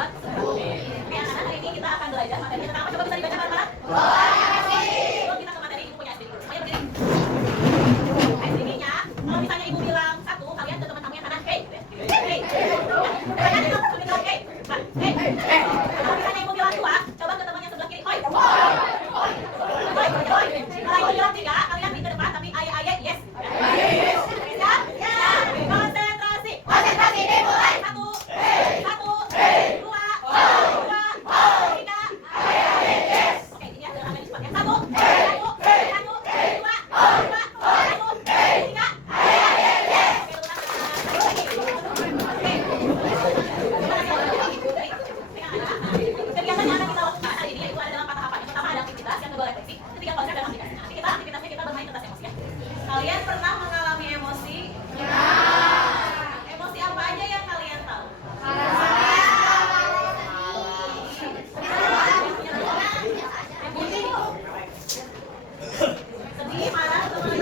buat sekarang. Oke, anak-anak, hari ini kita akan belajar materi tentang apa? Coba bisa dibaca bareng-bareng. Sebelum kita ke materi, ibu punya SPG dulu. Semuanya berdiri. SPG-nya, kalau misalnya ibu bilang satu, kalian ke teman kamu yang kanan, hey, hey, kanan itu sambil bilang hey, hey. Kalau misalnya ibu bilang dua, coba ke teman yang sebelah kiri, hoi, hoi. Kalau ibu bilang tiga, kalian di depan, tapi ayah, yes. Siap? Konsentrasi. Konsentrasi dimulai. Satu, dua, tiga. Oke, ini agak agak cepat ya. Satu, dua, tiga. Kegiatan yang akan kita lakukan hari ini yaitu ada dalam empat tahapan. Yang pertama ada aktivitas, yang kedua refleksi, ketiga konsep dan aplikasi. Nanti aktivitasnya kita bermain kertas emosi ya. Kalian pernah mengalami emosi? Ya. Emosi apa aja yang kalian tahu? Sedih, marah, atau sedih,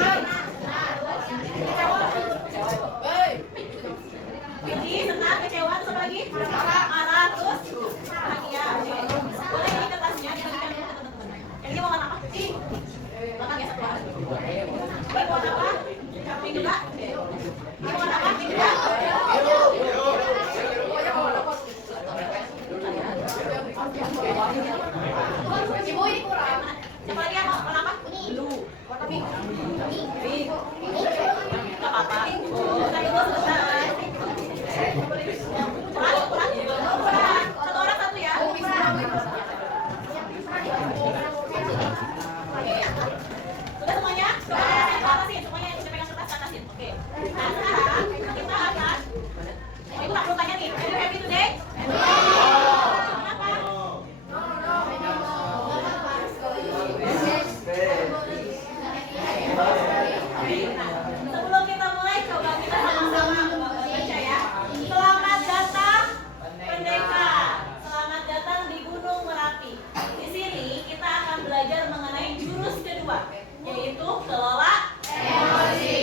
senang, kecewa, terus apa lagi? Marah, terus bahagia. Boleh ini kertasnya dibagikan dulu ke teman-teman. Yang ini mau warna apa? Warna biasa keluar. Ini mau warna apa? Pink juga? Ini mau warna apa? Pink juga? Ibu ini kurang. Siapa lagi yang mau warna apa? Blue. Warna pink. Pink. Gak apa-apa. Tadi dulu selesai. Kurang. Satu orang satu ya. Sudah semuanya? Atasin semuanya yang bisa pegang kertas atasin. Oke. Nah sekarang kita akan. Ibu tak perlu tanya nih. Are you happy today? Kenapa? Sebelum kita mulai, coba kita sama-sama baca ya. Selamat datang pendekar. Selamat datang di Gunung Merapi. Di sini kita akan belajar mengenai jurus kedua, yaitu kelola emosi.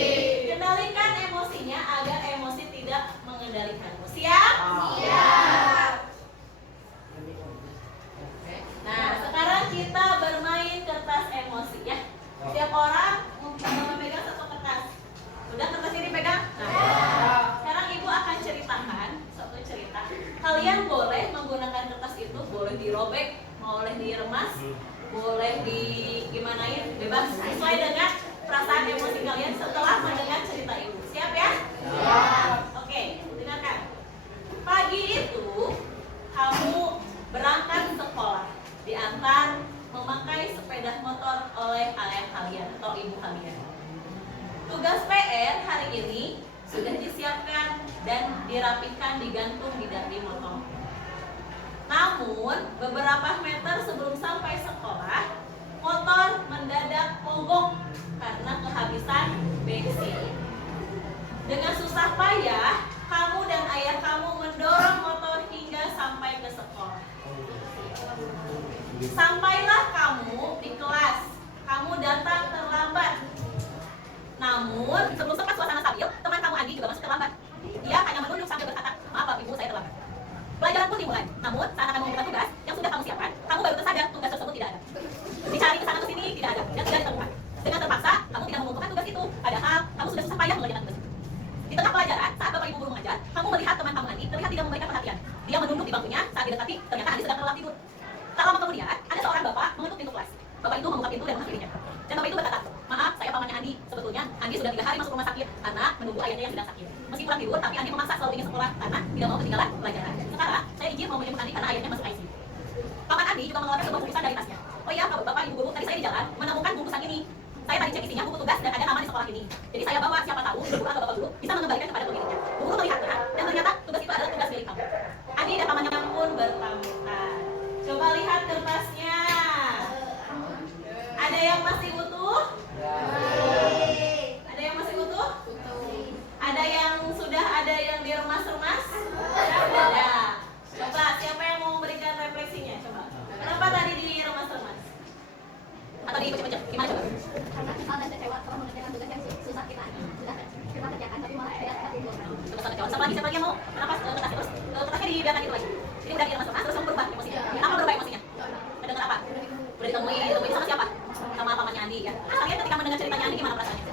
Kendalikan emosinya agar emosi tidak mengendalikanmu. Siap? Siap. Nah, sekarang kita bermain kertas emosi ya. Setiap orang memegang satu kertas. Udah kertas ini pegang? Nah, sekarang ibu akan ceritakan satu cerita. Kalian boleh menggunakan kertas itu, boleh dirobek, boleh diremas, boleh di gimanain, bebas sesuai dengan perasaan emosi kalian setelah mendengar cerita ibu. Siap ya? Oke, dengarkan. Pagi itu kamu berangkat sekolah, diantar memakai sepeda motor oleh ayah kalian atau ibu kalian. Tugas PR hari ini sudah disiapkan dan dirapikan digantung di dasi motor. Namun beberapa meter sebelum sampai sekolah, motor mendadak mogok karena kehabisan bensin. Dengan susah payah, kamu dan ayah kamu mendorong motor hingga sampai ke sekolah. Sampailah kamu di kelas. Kamu datang terlambat. Namun sebelum sempat suasana stabil, teman kamu Andi juga masuk terlambat. Dia hanya menunduk sambil berkata, maaf Pak Ibu, saya terlambat. Pelajaran pun dimulai. Namun saat akan mengumpulkan tugas yang sudah kamu siapkan, kamu baru tersadar tugas tersebut tidak ada. Dicari kesana kesini tidak ada dan tidak ditemukan. Dengan terpaksa, kamu tidak mengumpulkan tugas itu. Padahal kamu sudah susah payah mengerjakan tugas itu. Di tengah pelajaran, saat Bapak Ibu guru mengajar, kamu melihat teman kamu Andi terlihat tidak memberikan perhatian. Dia menunduk di bangkunya. Saat didekati, ternyata Andi sedang terlelap tidur. Tak lama kemudian, ada seorang bapak mengetuk pintu kelas. Bapak itu membuka pintu dan menghampirinya. Dan bapak itu berkata, maaf, saya pamannya Andi. Sebetulnya Andi sudah 3 hari masuk rumah sakit karena menunggu ayahnya yang sedang sakit. Meski kurang tidur, tapi Andi memaksa selalu ingin sekolah karena tidak mau ketinggalan pelajaran. Sekarang, saya izin mau menjemput Andi karena ayahnya masuk ICU. Paman Andi juga mengeluarkan sebuah bungkusan dari tasnya. Oh iya, bapak, ibu guru, tadi saya di jalan menemukan bungkusan ini. Saya tadi cek isinya buku tugas dan ada nama di sekolah ini. Jadi saya bawa, siapa tahu ibu guru atau bapak guru bisa mengembalikan kepada pemiliknya. Bu guru melihatnya dan ternyata tugas itu adalah tugas milik kamu. Andi dan pamannya pun berpamitan. Coba lihat kertasnya. Ada yang masih utuh? Ada yang masih utuh? Ada yang sudah ada yang diremas-remas? Ada. Coba siapa yang mau memberikan refleksinya? Coba. Kenapa tadi diremas-remas? Atau diicet-icet? Gimana coba? Karena kita dan kecewa setelah mengerjakan tugas yang susah kita kerjakan tapi malah tidak tertidur. Siapa lagi yang mau? Kenapa kertasnya terus? Kertasnya dibiarkan itu lagi. Jadi udah kita masukkan, terus kamu berubah emosinya. Apa berubah emosinya? Mendengar apa? Udah ditemui sama siapa? Sama pamannya Andi ya. Nah, kalian ketika mendengar ceritanya Andi gimana perasaannya?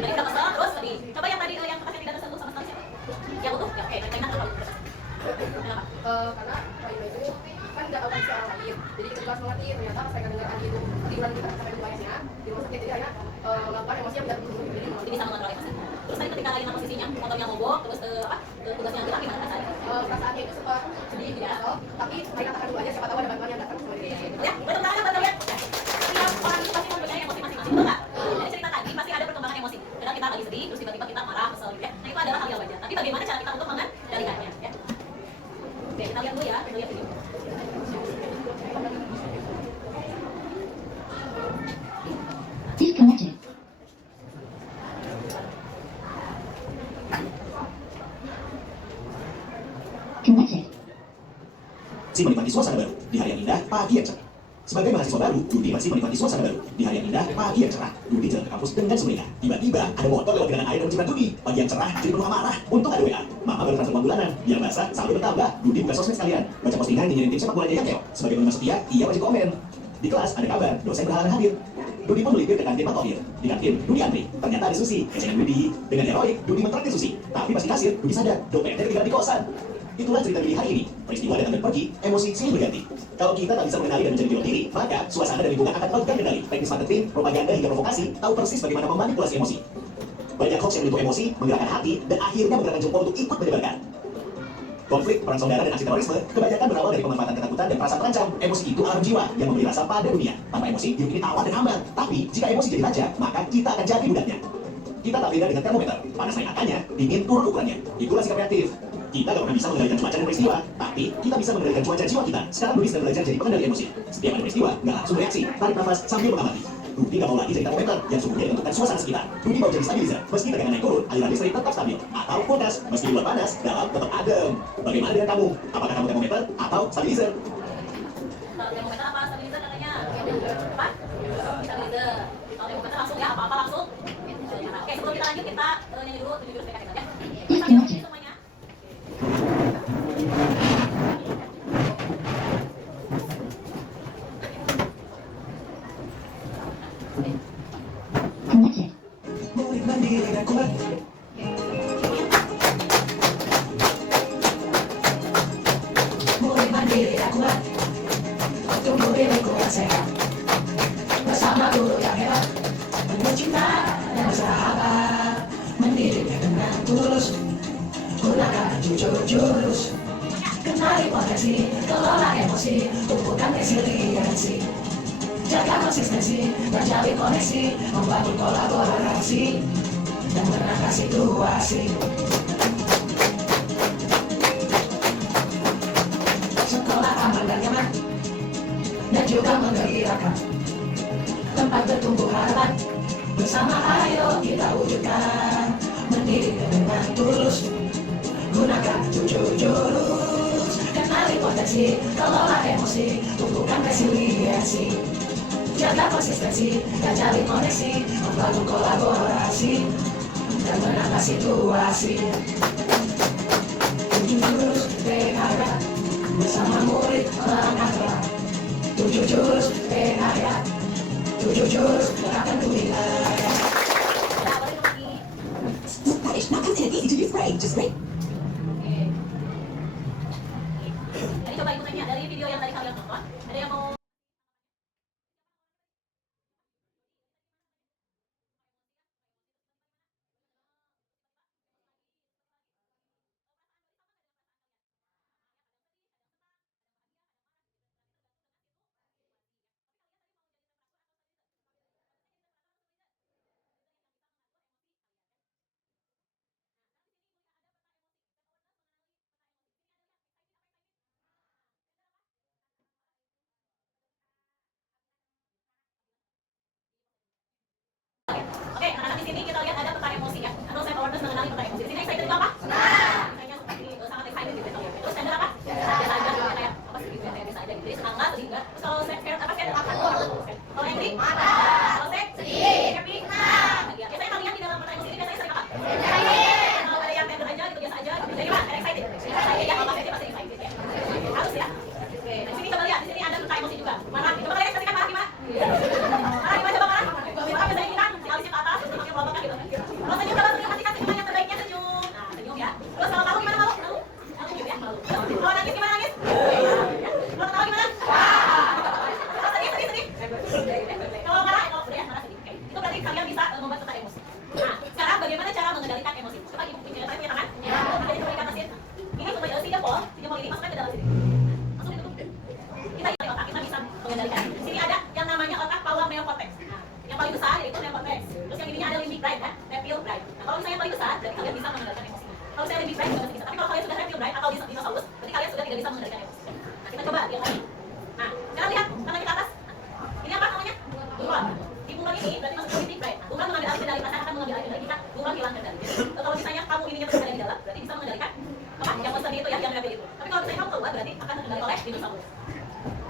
Tadi udah kesel, terus sedih. Coba yang tadi yang pas tidak tersentuh sama sekali siapa? Yang utuh? Ya, oke, ceritain apa? Kenapa? Karena Bayu itu kan nggak tahu kondisi orang lain, jadi ketika mengerti ternyata pas saya dengar Andi itu tiduran kita sampai di bawahnya di rumah sakit, jadi akhirnya melakukan emosi yang tidak begitu, jadi Jadi bisa mengontrol emosi. Terus tadi ketika lagi posisinya, motornya mogok, terus tugasnya hilang gimana perasaannya? perasaannya itu sempat sedih, tidak kesel, tapi saya katakan dulu aja siapa tahu ada bantuan yang datang sebagai Ya, betul banget buat kalian. Setiap orang itu pasti mempunyai emosi masing-masing, betul nggak? Dari cerita tadi pasti ada perkembangan emosi. Kadang kita lagi sedih, terus tiba-tiba kita marah, kesel gitu ya. Nah itu adalah hal yang wajar. Tapi bagaimana cara kita untuk mengendalikannya? Ya. Oke, kita lihat dulu ya, kita lihat video. Disconnected. Connected. Masih menikmati suasana baru di hari yang indah, pagi yang cerah. Sebagai mahasiswa baru, Dudi masih menikmati suasana baru di hari yang indah, pagi yang cerah. Dudi jalan ke kampus dengan sumringah. Tiba-tiba ada motor lewat genangan air dan menjebak Dudi. Pagi yang cerah jadi penuh amarah. Untung ada WA. Mama baru transfer uang bulanan. Biar basah, saldo bertambah. Dudi buka sosmed sekalian. Baca postingan nyinyirin tim sepak bolanya yang keok. Sebagai penggemar setia, ia wajib komen. Di kelas ada kabar, dosen berhalangan hadir. Dudi pun melipir ke kantin Pak Tohir. Di kantin, Dudi antri. Ternyata ada Susi. Kecengan Dudi. Dengan heroik, Dudi mentraktir Susi. Tapi pas di kasir, Dudi sadar, dompetnya ketinggalan di kosan. Itulah cerita Dudi hari ini. Peristiwa datang dan pergi, emosi silih berganti. Kalau kita tak bisa mengenali dan menjadi pilot diri, maka suasana dan lingkungan akan melakukan kendali. Teknis marketing, propaganda hingga provokasi, tahu persis bagaimana memanipulasi emosi. Banyak hoax yang menyentuh emosi, menggerakkan hati, dan akhirnya menggerakkan jempol untuk ikut menyebarkan. Konflik, perang saudara, dan aksi terorisme kebanyakan berawal dari pemanfaatan ketakutan dan perasaan terancam. Emosi itu alam jiwa yang memberi rasa pada dunia. Tanpa emosi, hidup ini tawar dan hambar. Tapi, jika emosi jadi raja, maka kita akan jadi budaknya. Kita tak beda dengan termometer. Panas naik angkanya, dingin turun ukurannya. Itulah sikap reaktif. Kita gak pernah bisa mengendalikan cuaca dan peristiwa, tapi kita bisa mengendalikan cuaca jiwa kita. Sekarang Dudi sedang belajar jadi pengendali emosi. Setiap ada peristiwa, nggak langsung bereaksi. Tarik nafas sambil mengamati. Dudi gak mau lagi jadi termometer yang sungguhnya menentukan suasana sekitar. Dudi mau jadi stabilizer. Meski tegangan naik turun, aliran listrik tetap stabil. Atau kulkas, meski luar panas, dalam tetap adem. Bagaimana dengan kamu? Apakah kamu termometer atau stabilizer? Kalau termometer apa stabilizer katanya? Apa? Stabilizer. Kalau termometer langsung ya, apa-apa langsung. Oke, sebelum kita lanjut, kita nyanyi dulu 7 jurus PKK ya. Disconnected. Semuanya. Connected. Murid mandiri dan kuat. Murid mandiri dan kuat. Tumbuh di lingkungan sehat. Bersama guru yang hebat. Penuh cinta dan bersahabat. Mendidiknya dengan tulus. Gunakan jujur jurus. Kenali potensi, kelola emosi, tumbuhkan resiliensi. Jaga konsistensi, terjalin koneksi, membangun kolaborasi, dan menangkap situasi. Sekolah aman dan nyaman, dan juga menggerakkan. Tempat bertumbuh harapan, bersama ayo kita wujudkan. Mendidik dengan tulus, gunakan jujur jurus. Kenali potensi, kelola emosi, tumbuhkan resiliensi. Jaga konsistensi, dan jalin koneksi, membangun kolaborasi, dan menangkap situasi. Tujuh jurus PKK, bersama murid melangkah. Tujuh jurus PKK, tujuh jurus akan ku wilayah. Ya, boleh dong lagi. Spanish now comes in an easy to use spray, just spray. Oke. Jadi coba ikutin ya dari video yang tadi kalian tonton. Ada yang mau Yang paling besar yaitu neocortex. Terus yang ininya ada limbic brain kan, reptile brain. Nah, kalau misalnya yang paling besar, berarti kalian bisa mengendalikan emosinya. Kalau saya limbic brain juga masih bisa. Tapi kalau kalian sudah reptile brain atau dinosaurus, berarti kalian sudah tidak bisa mengendalikan emosi. Nah, kita coba lihat lagi. Nah, sekarang lihat tangannya ke atas. Ini apa namanya? Bunglon. Di bunglon ini berarti masuk ke limbic brain. Nah, bunglon mengambil alih kendali, perasaan akan mengambil alih kendali jika bunglon hilang kendali. Jadi, kalau misalnya kamu ininya berada di dalam, berarti bisa mengendalikan apa? Yang monster itu ya, yang reptile itu. Tapi kalau misalnya kamu keluar, berarti akan terkendali oleh dinosaurus.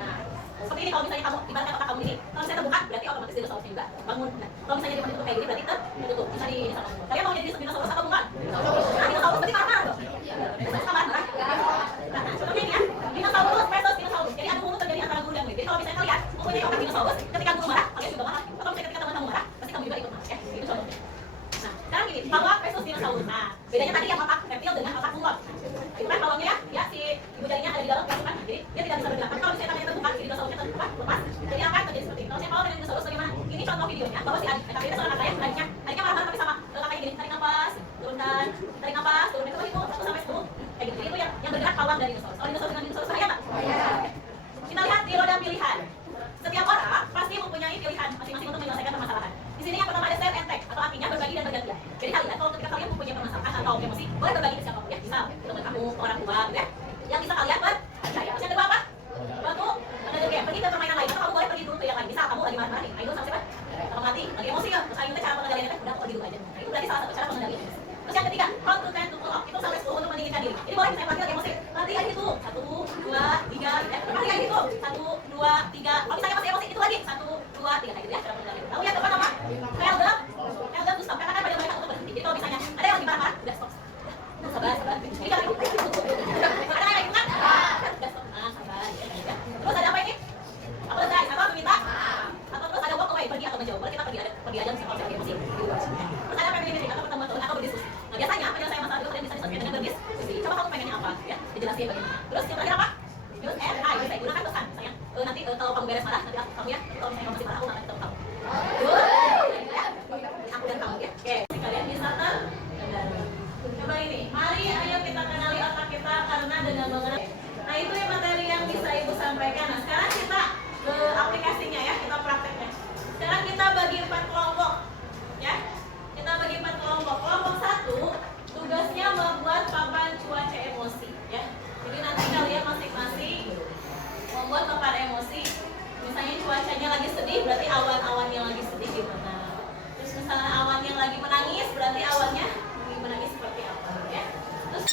Nah, seperti ini kalau misalnya kamu ibaratkan otak kamu ini, kalau saya terbuka berarti otomatis dinosaurusnya juga bangun. Nah, kalau misalnya dia ditutup kayak gini berarti tertutup. Bisa di ini sama. Kalian mau jadi dinosaurus atau bukan? Nah, dinosaurus berarti marah dong. Sama marah. Nah, contohnya ini ya, dinosaurus versus dinosaurus. Jadi adu mulut terjadi antara guru dan murid. Jadi kalau misalnya kalian mempunyai otak dinosaurus, ketika guru marah, kalian juga marah. Atau misalnya ketika teman kamu marah, pasti kamu juga ikut marah ya. Itu contohnya. Nah, sekarang gini, pawang versus dinosaurus. Nah, bedanya tadi yang otak reptil dengan otak bunglon. Itu kan pawangnya ya, dia si ibu jarinya ada di dalam gitu kan. Jadi dia tidak bisa bergerak. Tapi kalau misalnya tangannya terbuka, si dinosaurusnya terbuka, lepas. Jadi akan terjadi seperti ini. Kalau saya pawang dengan dinosaurus bagaimana? Ini contoh videonya bahwa si adik, tapi itu seorang kakaknya, adiknya marah-marah tapi sama. Kalau kakaknya gini, tarik nafas, turunkan, tarik nafas, turunkan. Itu hitung 1 sampai 10. Kayak gitu. Jadi itu yang bergerak pawang dari dinosaurus. Kalau dinosaurus dengan dinosaurus bahaya nggak? Kita lihat di roda pilihan. Setiap orang pasti mempunyai pilihan masing-masing untuk menyelesaikan permasalahan. Di sini yang pertama ada share and take, atau artinya berbagi dan bergantian. Jadi kalian kalau ketika kalian mempunyai permasalahan atau emosi, boleh berbagi ke siapapun ya. Misal teman kamu, orang tua, gitu ya. Yang bisa kalian percaya. Terus yang kedua apa? Waktu menentukan game. Pergi ke permainan lain. Atau kamu boleh pergi dulu ke yang lain. Misal kamu lagi marah-marah nih, ayo sama siapa? Sama mati, lagi emosi ya. Terus ayo cara pengendaliannya kan udah pergi dulu aja. Nah, itu berarti salah satu cara pengendalian. Terus yang ketiga, count to 10 to pull off. Itu sampai 10 untuk mendinginkan diri. Jadi boleh misalnya lagi emosi, lari aja itu 1, 2, 3, ya. Lari aja itu 1, 2, 3. Kalau misalnya masih emosi itu lagi 1, 2, 3 kayak gitu ya cara pengendalian. Lalu yang keempat apa? Elder to stop. Karena kan pada mereka untuk berhenti. Jadi kalau misalnya ada yang lagi marah-marah, udah stop. Sabar. Jadi kalau ada yang lagi kan? Udah stop. Nah, sabar. Ya. Terus ada apa ini? Apologize atau meminta? Atau terus ada walk away, pergi atau menjauh. Boleh kita pergi aja misalnya kalau emosi. Terus ada family meeting atau pertemuan atau berdiskusi. Nah, biasanya penyelesaian masalah itu kalian bisa diselesaikan dengan berdiskusi. Coba kamu pengennya apa? Ya, dijelasin bagaimana. Terus yang terakhir apa? Use and I. Bisa gunakan pesan. Misalnya, nanti kalau kamu beres marah, nanti kamu ya. Kalau misalnya kamu masih marah, aku nggak akan ketemu kamu. Aku dan kamu ya. Oke, kalian bisa terkendali. Coba ini, mari ayo kita kenali otak kita karena dengan mengenal. Nah, itu yang materi yang bisa Ibu sampaikan. Nah, sekarang kita ke aplikasinya ya, kita prakteknya. Sekarang kita bagi 4 kelompok. Ya. Kita bagi 4 kelompok. Kelompok 1 tugasnya membuat papan cuaca emosi ya. Jadi nanti kalian masing-masing membuat papan emosi. Misalnya cuacanya lagi sedih, berarti awan-awan yang lagi sedih gimana. Terus misalnya awan yang lagi menangis, berarti awannya lagi menangis seperti apa ya. Terus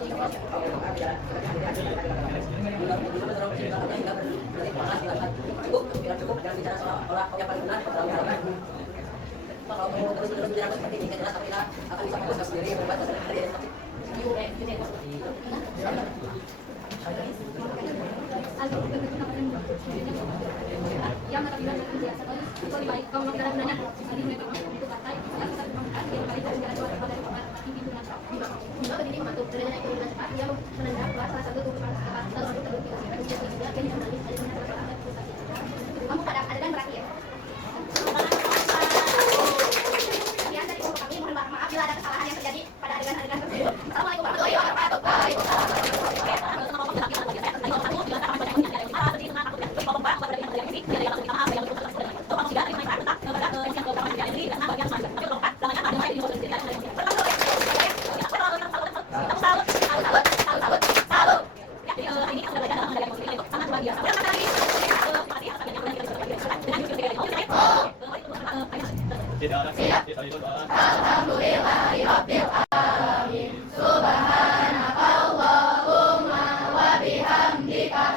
Kalau mau terus-terus bicara seperti ini, jelas apabila akan bisa fokus sendiri membuat sendiri. Yang apabila biasa itu lebih baik kalau negara gunanya tadi memang itu partai yang bisa dipakai dia kali itu negara dua pada partai itu nanti juga begini membantu dengan itu dengan cepat dia menendang salah satu tuntutan tersebut terbukti dia jadi jurnalis dari kamu pada adegan berarti ya sekian dari kami mohon maaf bila ada kesalahan yang terjadi pada adegan-adegan tersebut. Assalamualaikum warahmatullahi Subhanakallahumma wa bihamdika